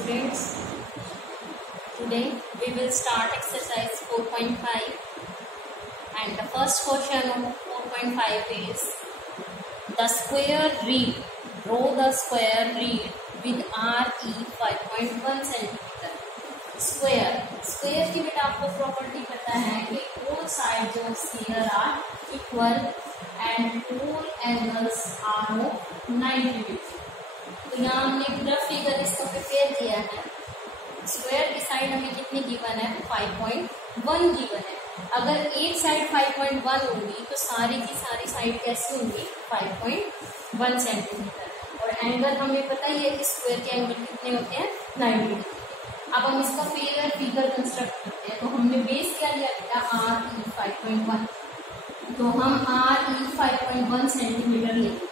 students, today we will start exercise 4.5 and the first question of 4.5 is the square reed. Draw the square reed with RE 5.1 centimeter. Square की बेटा आपको property पता है कि all sides of sphere are equal and all angles are of 90 degree. तो यहाँ हमने पूरा फिगर इसको प्रिपेयर किया है. स्क्वायर की साइड हमें कितनी गिवन है? 5.1 गिवन है. अगर एक साइड 5.1 होगी तो सारी की सारी साइड कैसी होंगी? 5.1 सेंटीमीटर. और एंगल हमें पता ही है कि स्क्वायर के एंगल कितने होते हैं? 90 डिग्री. अब हम इसका फिगर कंस्ट्रक्ट करते हैं. तो हमने बेस क्या लिया बेटा? RE 5.1. तो हम RE 5.1 सेंटीमीटर लेंगे.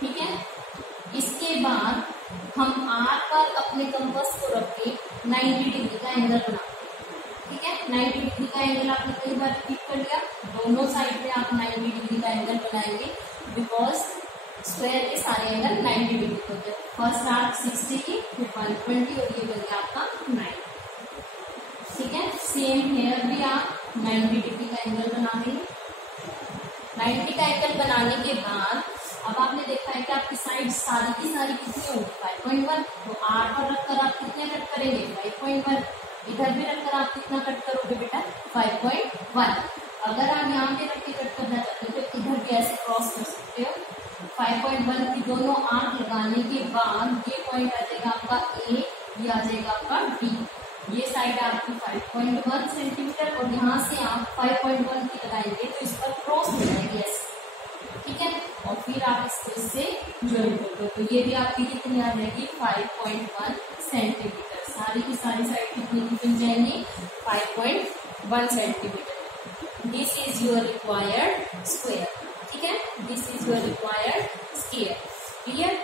ठीक है. इसके बाद हम R पर अपने कंपास को रख के 90 डिग्री का एंगल बनाते हैं. ठीक है. 90 डिग्री का एंगल आपने कई बार रिपीट कर लिया. दोनों साइड पे आप 90 डिग्री का एंगल बनाएंगे बिकॉज स्क्वायर के सारे एंगल 90 डिग्री होते हैं. फर्स्ट आप 60 की, फिर 120 और ये बन गया आपका 90. ठीक है. सेम हेयर भी आप 90 डिग्री का एंगल बना देंगे. 90 का एंगल बनाने के बाद अब आपने देखा है कि आपकी साइड सारी की सारी कितनी होगी? 5.1. तो R पर रखकर आप कितने कट करेंगे? 5.1. इधर भी रखकर आप कितना कट करोगे बेटा? 5.1. अगर आप यहाँ पे रख के कट करना चाहते हो तो इधर भी ऐसे क्रॉस कर सकते हो. 5.1 की दोनों आर्क लगाने के बाद ये पॉइंट आ जाएगा आपका A, ये आ जाएगा आपका B. ये साइड आपकी 5.1 सेंटीमीटर और यहाँ से आप 5.1 की लगाएंगे तो इस पर क्रॉस हो जाएगी ऐसे. ठीक है. और फिर आप इसको इससे ज्वाइन कर दो तो ये भी आपकी कितनी आ जाएगी? 5.1 सेंटीमीटर. सारी की सारी साइड कितनी की बन जाएंगी? 5.1 centimetre. This is your required square. ठीक है. This is your required square. Clear.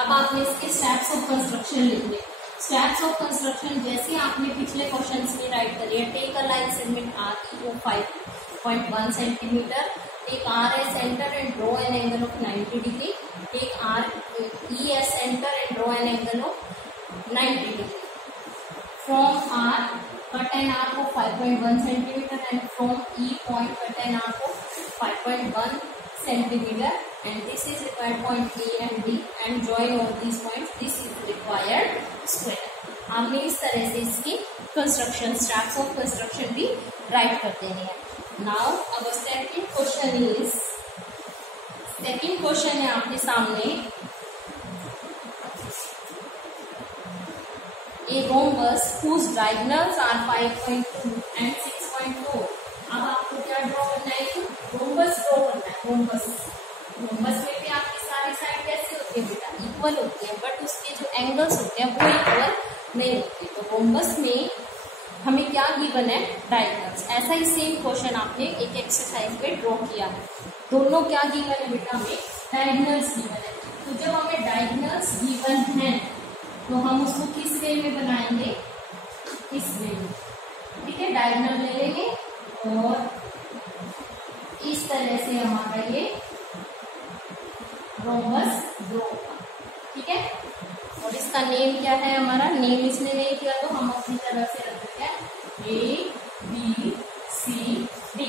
अब आपने इसके स्टेप्स ऑफ कंस्ट्रक्शन लिखने. स्टेप्स ऑफ कंस्ट्रक्शन जैसे आपने पिछले क्वेश्चन में राइट करिए. Take a line segment RE of 5.1 centimetre. Take R as center and draw an angle of 90 degree. Take E as center and draw an angle of 90 degree. From R, cut an arc of 5.1 centimeter and from E point cut an arc of 5.1 centimeter. And this is required point A and B and join all these points. This is required square. हमने इस तरह से इसकी construction steps of construction भी right कर देनी है. Now our second question है आपके सामने. A rhombus whose diagonals are 5.2 and 6.4. अब आपको क्या ड्रॉ करना है? रोम्बस ड्रॉ करना है. रोम्बस में भी आपकी सारी साइड कैसे होती है बेटा? इक्वल होती है. बट उसके जो एंगल्स होते हैं वो इक्वल नहीं होते. तो रोम्बस में हमें क्या गिवन है? डायगोनल्स. ऐसा ही सेम क्वेश्चन आपने एक एक्सरसाइज पे ड्रॉ किया है. दोनों क्या गिवन है बेटा? हमें डायगोनल्स गिवन है. तो जब हमें डायगोनल्स गिवन है तो हम उसको किस वे में बनाएंगे? इस वे में. ठीक है. डायगोनल ले लेंगे और इस तरह से हमारा ये रोम्बस ड्रॉ होगा. ठीक है. और इसका नेम क्या है? हमारा नेम इसने नहीं किया तो हम अपनी तरफ से रख देते हैं ABCD.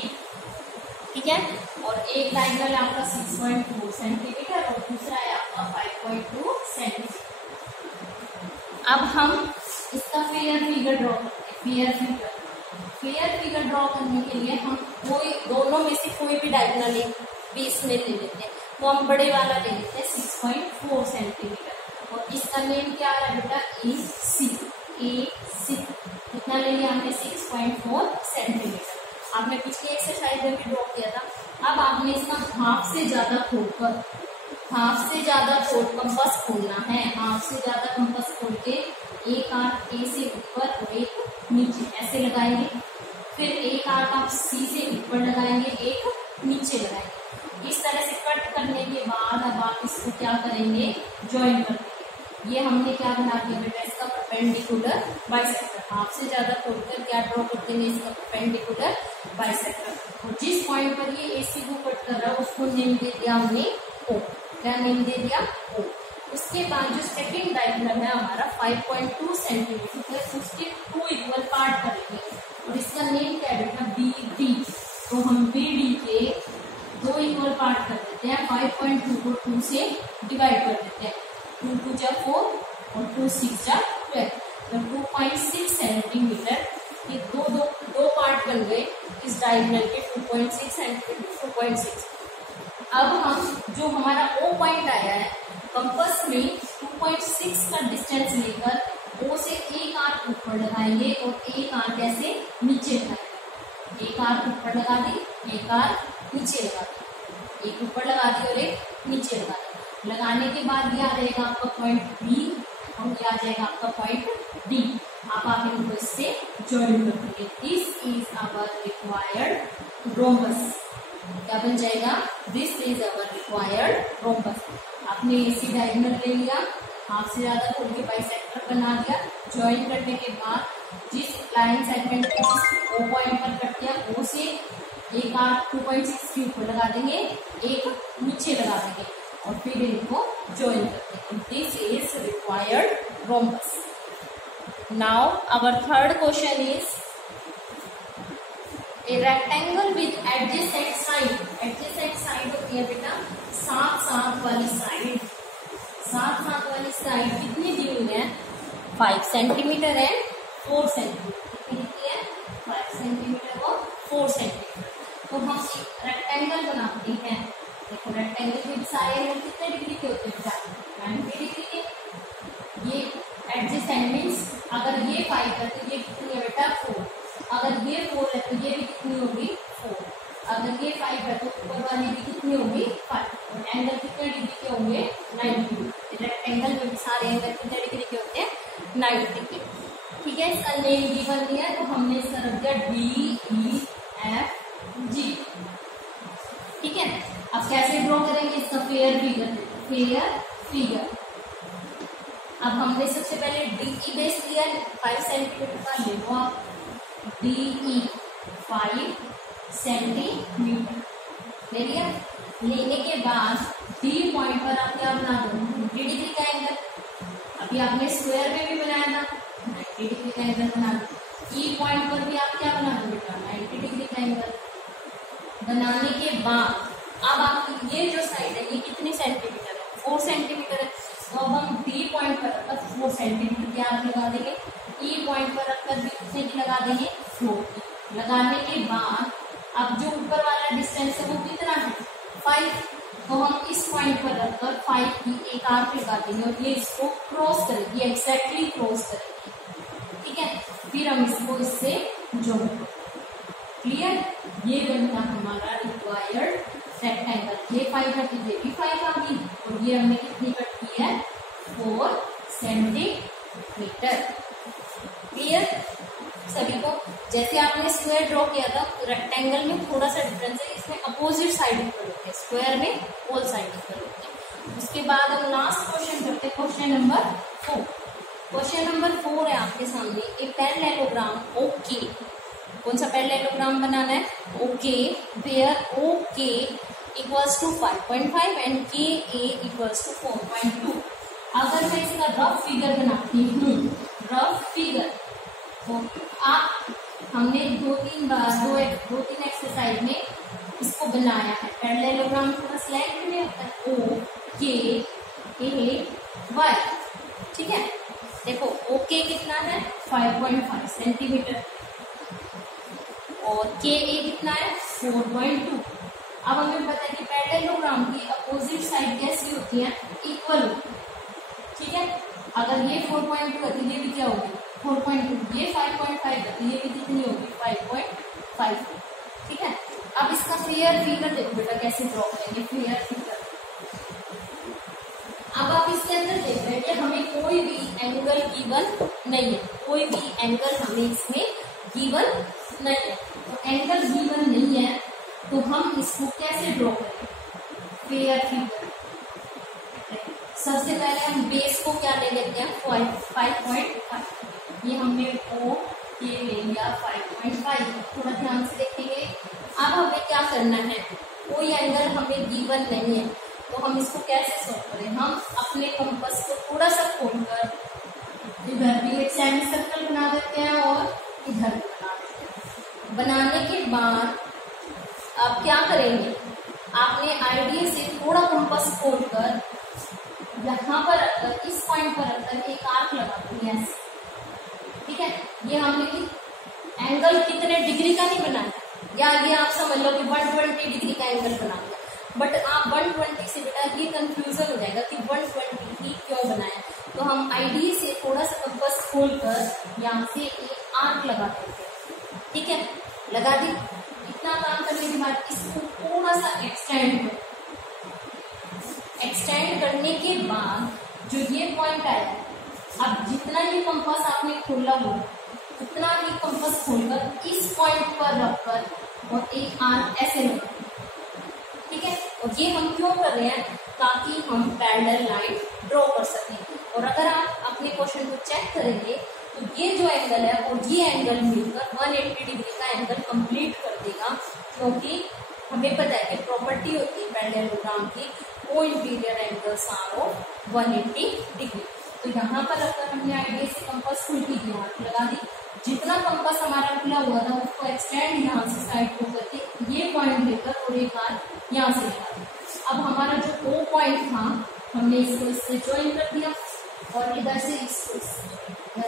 ठीक है. और एक डायगोनल आपका 6.4 सेंटीमीटर और दूसरा है आपका 5.2 सेंटीमीटर. अब हम इसका फेयर फिगर ड्रॉ करते हैं. फेयर फिगर ड्रॉ करने के लिए हम दोनों में से कोई भी डायगोनल एक भी इसमें ले लेते हैं. तो हम बड़े वाला ले लेते हैं 6.4 सेंटीमीटर. और इसका नेम क्या है बेटा? AC. कितना ले लिया हमने? 6.4 सेंटीमीटर. आपने पिछली एक्सरसाइज में भी ड्रॉ किया था. अब आपने इसका हाफ से ज्यादा कंपास खोलना है. हाफ से ज्यादा कंपास खोल के एक आर्क A से ऊपर और एक नीचे ऐसे लगाएंगे. फिर एक आर्क आप C से ऊपर लगाएंगे, एक नीचे लगाएंगे. इस तरह से कट करने के बाद अब आप इसको क्या करेंगे? ज्वाइन कर देंगे. ये हमने क्या बना दिया बेटा? इसका परपेंडिकुलर बाइसेक्टर. हाफ से ज्यादा खोलकर क्या ड्रॉ कर देंगे? इसका परपेंडिकुलर बाइसेक्टर. और जिस पॉइंट पर ये AC को कट कर रहा है उसको नेम दे दिया हमने O. क्या नेम दे दिया? O. उसके बाद जो सेकंड डायग्राम है हमारा 5.2 सेंटीमीटर, उसके 2 इक्वल पार्ट करेंगे और इसका नेम क्या है बेटा, बी डी। तो हम बी डी के 2 इक्वल पार्ट कर देते हैं, 5.2 को 2 से डिवाइड कर देते हैं, 2 2 जा 4 और 2 6 जा 12, तो 2.6 सेंटीमीटर। ये दो पार्ट बन गए इस डायगोनल के, 2.6 सेंटीमीटर 2.6। अब हम जो हमारा O पॉइंट आया है कंपास में 2.6 का डिस्टेंस लेकर O से एक आर्क ऊपर लगाएंगे और एक आर्क ऐसे नीचे लगाएंगे। एक आर्क ऊपर लगा दी, एक आर्क नीचे लगा दी, एक ऊपर लगा दी और एक नीचे लगा दी। लगाने के बाद ये आ जाएगा आपका पॉइंट B और ये आ जाएगा आपका पॉइंट D। आप इनको इससे ज्वाइन कर देंगे। This is our required rhombus. क्या बन जाएगा, this is our required rhombus. आपने इसी डायगोनल ले लिया, हाफ से ज्यादा खोल के बाइसेक्टर बना दिया। ज्वाइन करने के बाद जिस लाइन सेगमेंट O पॉइंट पर कट किया, O से एक आर्क 2.6 के ऊपर लगा देंगे, एक नीचे लगा देंगे और फिर इनको ज्वाइन कर देंगे। This is required rhombus. Now our third question is a rectangle with adjacent side. Adjacent side होती है बेटा साथ साथ वाली साइड। साथ साथ वाली साइड कितनी दी हुई है, 5 सेंटीमीटर है 4 सेंटीमीटर। कितनी है, 5 सेंटीमीटर और 4 सेंटीमीटर। तो हम एक रेक्टेंगल बनाते हैं। देखो रेक्टेंगल के सारे एंगल कितने डिग्री के होते हैं, 90 डिग्री के। ये एडजेसेंट मीन्स अगर ये 5 है तो ये कितनी है बेटा, 4। अगर ये 4 है तो ये भी कितनी होगी, 4। अगर ये 5 है तो ऊपर वाली भी कितनी होगी, 5। और एंगल कितने डिग्री के होंगे, 90। रेक्टेंगल में भी सारे एंगल कितने डिग्री के होते हैं, 90 डिग्री। ठीक है, इसका नेम गिवन दिया है तो हमने इसका रख दिया DEFG। ठीक है, अब कैसे ड्रॉ करेंगे इसका फेयर फिगर। फेयर फिगर अब हमने सबसे पहले DE बेस लिया 5 सेंटीमीटर का, ले लो आप DE 5 सेंटीमीटर ले लिया। लेने के बाद D पॉइंट पर आप क्या बना दो, 90 डिग्री का एंगल। अभी आपने स्क्वायर में भी बनाया था, 90 डिग्री का एंगल बना दो। E पॉइंट पर भी आप क्या बना दो बेटा, 90 डिग्री का एंगल। बनाने के बाद अब आपकी ये जो साइड है ये कितनी सेंटीमीटर है, 4 सेंटीमीटर है। तो अब हम D पॉइंट पर रखकर 4 सेंटीमीटर की आर्क लगा देंगे। E पॉइंट पर रखकर भी कितने की लगा देंगे, 4 की। लगाने के बाद अब जो ऊपर वाला डिस्टेंस है वो कितना है, 5। तो हम इस पॉइंट पर रखकर 5 की एक आर्क लगा देंगे और ये इसको क्रॉस करेगी, एग्जैक्टली क्रॉस करेगी। ठीक है, फिर हम इसको इससे जोड़ेंगे। क्लियर, ये बनता हमारा रिक्वायर्ड रेक्टेंगल। ये 5 है तो ये भी 5 आ गई और ये हमने कितनी कट की है, 4 सेंटीमीटर। क्लियर सभी को। जैसे आपने स्क्वायर ड्रॉ किया था, रेक्टेंगल में थोड़ा सा डिफरेंस है, इसमें अपोजिट साइड इक्वल होते हैं, स्क्वायर में होल साइड इक्वल होते हैं। उसके बाद हम लास्ट क्वेश्चन करते हैं, क्वेश्चन नंबर 4। क्वेश्चन नंबर 4 है आपके सामने, एक पैरेललोग्राम ओके। कौन सा पैरेललोग्राम बनाना है, okay, where OK equals to 5.5 and K A equals to 4.2। अगर मैं इसका रफ फिगर बनाती हूँ, रफ फिगर, तो आप हमने 2-3 एक्सरसाइज में इसको बनाया है। पैरेललोग्राम थोड़ा स्लाइड में होता है, ओ के ए वाई। ठीक है, देखो ओके कितना है, 5.5 सेंटीमीटर और के ए कितना है, 4.2। अब हमें पता है कि पैरेललोग्राम की अपोजिट साइड कैसी होती है, इक्वल होती है। ठीक है, अगर ये 4.2 है तो ये भी क्या होगी, 4.2। ये 5.5 है तो ये भी कितनी होगी, 5.5। ठीक है, अब इसका फेयर फिगर देखो बेटा कैसे ड्रॉ करेंगे, फेयर फिगर। अब आप इसके अंदर देख रहे हैं कि हमें कोई भी एंगल गिवन नहीं है, कोई भी एंगल हमें इसमें गिवन नहीं है। तो एंगल गिवन नहीं है तो हम इसको कैसे ड्रॉ करेंगे, फेयर फिगर। सबसे पहले हम बेस को क्या ले लेते हैं, 5.5। ये हमने ओ के ले लिया 5.5। थोड़ा ध्यान से देखेंगे। अब हमें क्या करना है, कोई एंगल हमें गिवन नहीं है तो हम इसको कैसे सॉल्व करें? हम अपने कंपास को थोड़ा सा खोलकर इधर भी एक सेमी सर्कल बना देते हैं और इधर भी बना देते हैं। बनाने के बाद अब क्या करेंगे, आपने आईडिया से थोड़ा कंपास खोलकर यहाँ पर रखकर, इस पॉइंट पर रखकर एक आर्क लगा देंगे ऐसे। ठीक है, ये हमने एंगल कितने डिग्री का नहीं बनाया, या ये आप समझ लो कि 120 डिग्री का एंगल बना दिया, बट आप 120 से बेटा ये कंफ्यूजन हो जाएगा कि 120 ही क्यों बनाया। तो हम आईडिया से थोड़ा सा कंपास खोलकर यहाँ से एक आर्क लगा देते हैं। ठीक है, लगा दी। इतना काम करने के बाद इसको थोड़ा सा एक्सटेंड करने के बाद जो ये पॉइंट आया, अब जितना ये कंपास आपने खोला हुआ उतना ही कंपास खोलकर इस पॉइंट पर रखकर और एक आर्क ऐसे लगा। ठीक है, और ये हम क्यों कर रहे हैं, ताकि हम पैरेलल लाइन ड्रॉ कर सकें। और अगर आप अपने क्वेश्चन को चेक करेंगे तो ये जो एंगल है और ये एंगल मिलकर 180 डिग्री का एंगल कंप्लीट कर देगा, क्योंकि हमें पता है कि प्रॉपर्टी होती है पैरेललोग्राम की, को interior angles are of 180 degree. तो यहाँ पर रखकर हमने आईडिया से कंपास उल्टी की आर्क लगा दी। जितना कंपास हमारा खुला हुआ था उसको एक्सटेंड यहाँ से साइड को करके ये पॉइंट लेकर और एक आर्क यहाँ से लगा दी। अब हमारा जो ओ पॉइंट था हमने इसको इससे ज्वाइन कर दिया और इधर से इसको,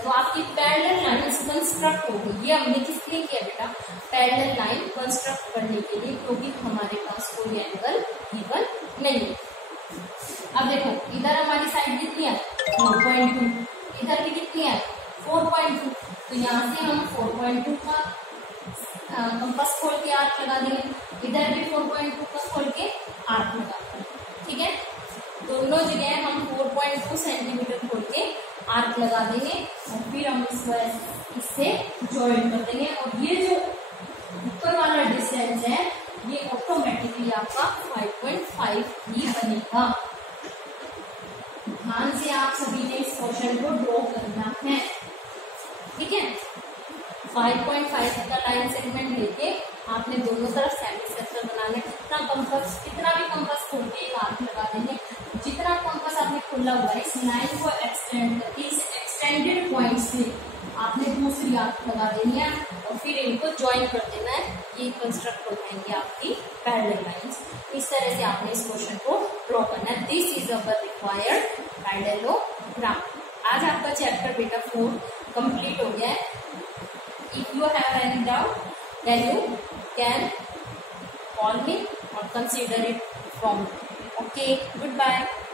तो आपकी पैरेलल लाइन कंस्ट्रक्ट हो गई। ये हमने किस लिए किया बेटा, पैरेलल लाइन कंस्ट्रक्ट करने के लिए, क्योंकि हमारे पास कोई एंगल गिवन नहीं है। अब देखो इधर हमारी साइड कितनी है 4.2, इधर भी कितनी है 4.2, तो यहाँ से हम 4.2 का कंपास खोल के आर्क लगा देंगे, इधर भी 4.2 का खोल के आर्क लगा देंगे। ठीक है, दोनों जगह हम 4.2 सेंटीमीटर खोल के आर्क लगा देंगे और फिर हम इससे ज्वाइन कर देंगे। और ये जो ऊपर वाला डिस्टेंस है ये ऑटोमेटिकली आपका 5.5 ही बनेगा। ध्यान से आप सभी ने इस क्वेश्चन को ड्रॉ करना है। ठीक है, 5.5 का लाइन सेगमेंट लेके आपने दोनों तरफ सेमी सर्कल बनाना है। कितना भी कंपास खोल के एक आर्क लगा देंगे। जितना कंपास आपने खोला हुआ है इस लाइन को एक्सटेंड करके इस एक्सटेंडेड पॉइंट से आपने दूसरी आर्क लगा देनी है और फिर इनको ज्वाइन कर देना है। ये कंस्ट्रक्ट हो जाएंगे आपकी पैरेलल लाइंस। इस तरह से आपने इस क्वेश्चन को ड्रॉ करना है। This is our required parallelogram. आज आपका चैप्टर बेटा 4 कंप्लीट हो गया है। If you have any doubt, then you can call me or consider it from me. Okay, goodbye.